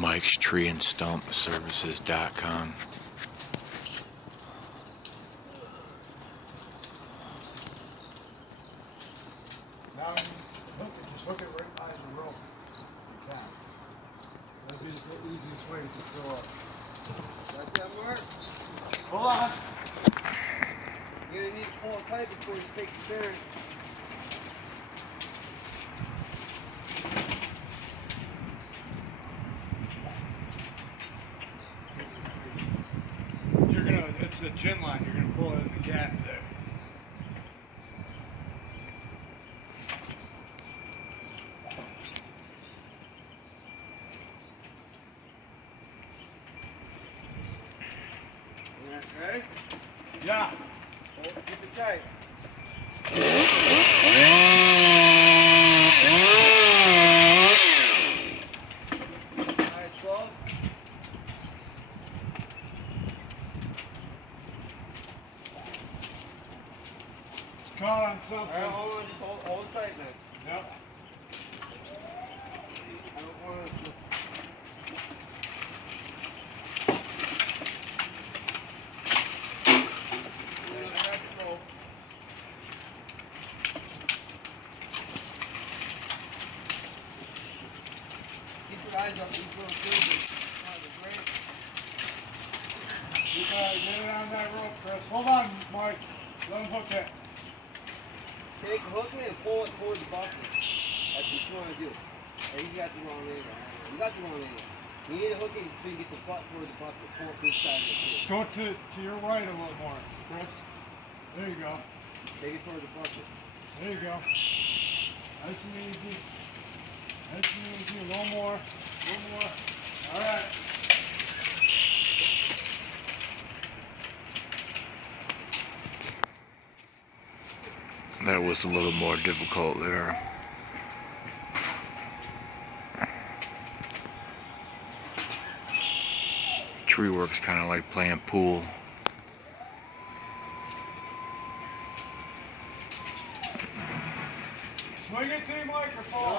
Mike's Tree and Stump Services.com. Now just hook it right by the rope. You can. That'd be the easiest way to throw up. Let that work. Hold on. You're gonna need to pull it tight before you take the turn. It's a gin line, you're gonna pull it in the gap there. Ready? Yeah. Keep it tight. Alright, slow. Caught on something. Alright, hold on, just hold it tight, man. Yep. I don't want to. Keep your eyes up, these little things are great. Get it on that rope, Chris. Hold on, Mike. Let him hook it. Take the hook in and pull it towards the bucket. That's what you want to do. Hey, you got the wrong angle. You got the wrong angle. You need to hook it so you get the butt toward the bucket. Pull it this side of it too. Go to your right a little more, Chris. There you go. Take it toward the bucket. There you go. Nice and easy. Nice and easy. A little more. A little more. All right. That was a little more difficult there. Tree work's kind of like playing pool. Swing it to your microphone.